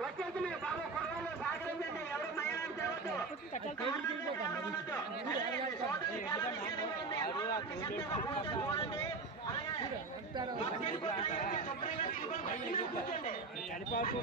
వచ్చేసి మీరు బాబు కుర్రలు సహకరించండి ఎవరు మహిళలు తేవద్దు సోదరి అంతేగాని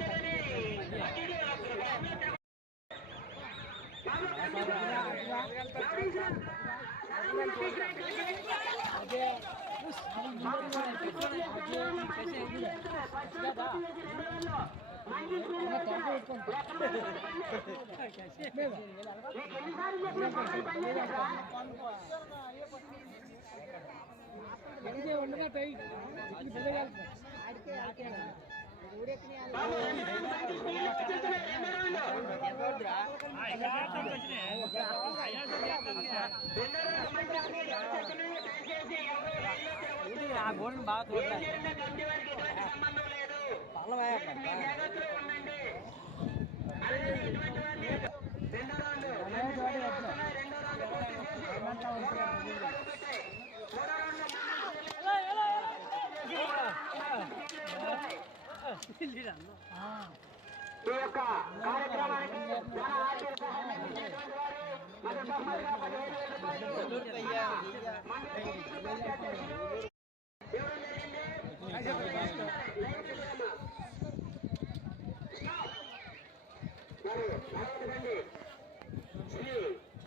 అటు ఇటు నీకు ఎన్నిసార్లు ఈ యొక్క కార్యక్రమానికి మన ఆర్టీసీ మరి బహుమతిగా పదిహేను వేల రూపాయలు మండలి సమితి అధ్యక్షులు ఇవ్వడం జరిగింది మరి శ్రీ